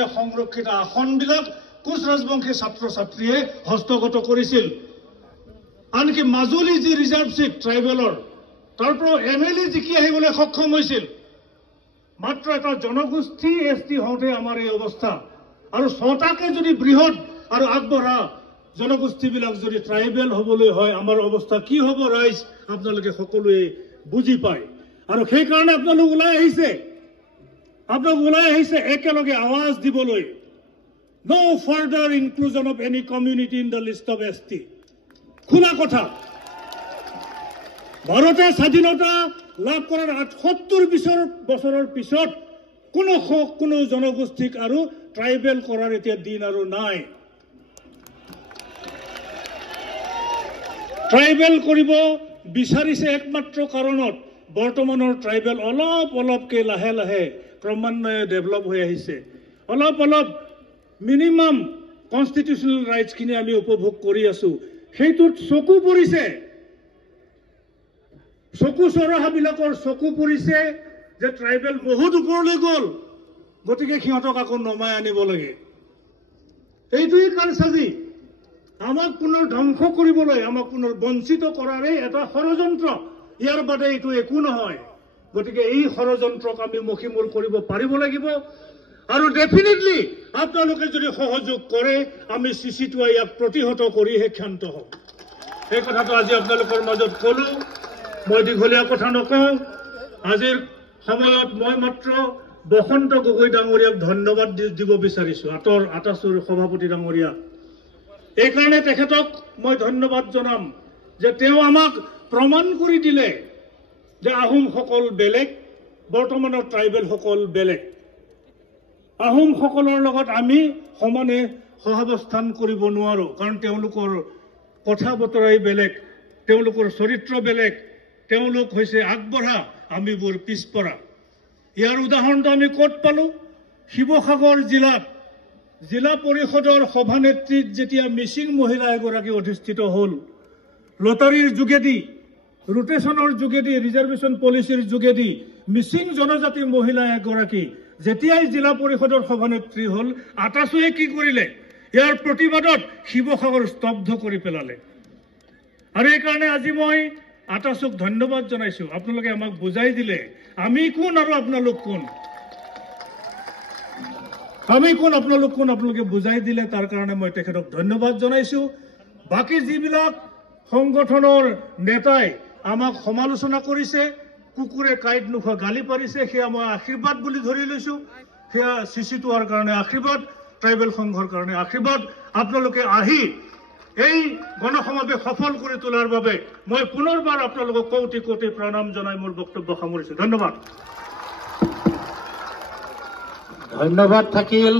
সংৰক্ষিত আসনবিলাক কোচ ৰাজবংশী ছাত্ৰ ছাত্ৰীয়ে হস্তগত কৰিছিল। আনকি মাজুলী যি ৰিজাৰ্ভ চিট ট্ৰাইবেলৰ তাৰ পৰা MLA জিকি আহিবলৈ সক্ষম হৈছিল। মাত্ৰ এটা জনগোষ্ঠী ST হওঁতে আমাৰ এই অৱস্থা, আৰু 6টাকে যদি বৃহৎ আৰু আগবঢ়া জনগোষ্ঠীবিলাক যদি ট্ৰাইবেল হ'বলৈ হয় আমাৰ অৱস্থা কি হ'ব ৰাইজ আপোনালোকে সকলোৱে বুজি পায়। আৰু সেইকাৰণে আপোনালোক ওলাই আহিছে একেলগে আৱাজ দিবলৈ no further inclusion of any community in the list of ST। খোলা কথা, ভাৰতে স্বাধীনতা লাভ কৰাৰ ৭৮ বছৰৰ পিছত কোনো জনগোষ্ঠীক আৰু ট্ৰাইবেল কৰাৰ এতিয়া দিন আৰু নাই। ট্ৰাইবেল কৰিব বিচাৰিছে একমাত্ৰ কাৰণত বৰ্তমানৰ ট্ৰাইবেল অলপকে লাহে লাহে ক্ৰমান্বয়ে ডেভেলপ হৈ আহিছে। অলপ মিনিমাম কনষ্টিটিউচনেল ৰাইটছখিনি আমি উপভোগ কৰি আছো। সেইটোত চকু পৰিছে, চকু চৰহাবিলাকৰ চকু পৰিছে যে ট্ৰাইবেল বহুত ওপৰলৈ গ'ল, গতিকে সিহঁতক আকৌ নমাই আনিব লাগে। এইটোৱেই কাৰচাজি, আমাক পুনৰ ধ্বংস কৰিবলৈ, আমাক পুনৰ বঞ্চিত কৰাৰে এটা ষড়যন্ত্ৰ। ইয়াৰ বাদে এইটো একো নহয়। গতিকে এই ষড়যন্ত্ৰক আমি মষিমূল কৰিব পাৰিব লাগিব। আৰু ডেফিনেটলি আপোনালোকে যদি সহযোগ কৰে আমি CC2 ইয়াক প্ৰতিহত কৰিহে ক্ষান্ত হ'ম। এই কথাটো আজি আপোনালোকৰ মাজত ক'লো। মই দীঘলীয়া কথা নকওঁ। আজিৰ সময়ত মই মাত্ৰ বসন্ত গগৈ ডাঙৰীয়াক ধন্যবাদ দিব বিচাৰিছো, আটাচুৰ সভাপতি ডাঙৰীয়া। এইকাৰণে তেখেতক মই ধন্যবাদ জনাম যে তেওঁ আমাক প্ৰমাণ কৰি দিলে যে আহোমসকল বেলেগ, বৰ্তমানৰ ট্ৰাইবেলসকল বেলেগ। আহোমসকলৰ লগত আমি সমানে সহাৱস্থান কৰিব নোৱাৰো, কাৰণ তেওঁলোকৰ কথা বতৰাই বেলেগ, তেওঁলোকৰ চৰিত্ৰ বেলেগ, তেওঁলোক হৈছে আগবঢ়া, আমিবোৰ পিছপৰা। ইয়াৰ উদাহৰণটো আমি ক'ত পালো? শিৱসাগৰ জিলাত জিলা পৰিষদৰ সভানেত্ৰীত যেতিয়া মিচিং মহিলা এগৰাকী অধিষ্ঠিত হ'ল, লটাৰীৰ যোগেদি, ৰোটেশ্যনৰ যোগেদি, ৰিজাৰ্ভেশ্যন পলিচিৰ যোগেদি মিচিং জনজাতি মহিলা এগৰাকী যেতিয়াই জিলা পৰিষদৰ সভানেত্ৰী হ'ল, আটাচুৱে কি কৰিলে? ইয়াৰ প্ৰতিবাদত শিৱসাগৰ স্তব্ধ কৰি পেলালে। আৰু এইকাৰণে আজি মই আটাচুক ধন্যবাদ জনাইছো। আপোনালোকে আমাক বুজাই দিলে আমি কোন আৰু আপোনালোক কোন। আপোনালোকে বুজাই দিলে, তাৰ কাৰণে মই তেখেতক ধন্যবাদ জনাইছো। বাকী যিবিলাক সংগঠনৰ নেতাই আমাক সমালোচনা কৰিছে, কুকুৰে কাঁইট নোখোৱা গালি পাৰিছে, সেয়া মই আশীৰ্বাদ বুলি ধৰি লৈছো। সেয়া CC2ৰ কাৰণে আশীৰ্বাদ, ট্ৰাইবেল সংঘৰ কাৰণে আশীৰ্বাদ। আপোনালোকে আহি এই গণসমাৱেশ সফল কৰি তোলাৰ বাবে মই পুনৰবাৰ আপোনালোকক কোটি কোটি প্ৰণাম জনাই মোৰ বক্তব্য সামৰিছো। ধন্যবাদ। ধন্যবাদ থাকিল।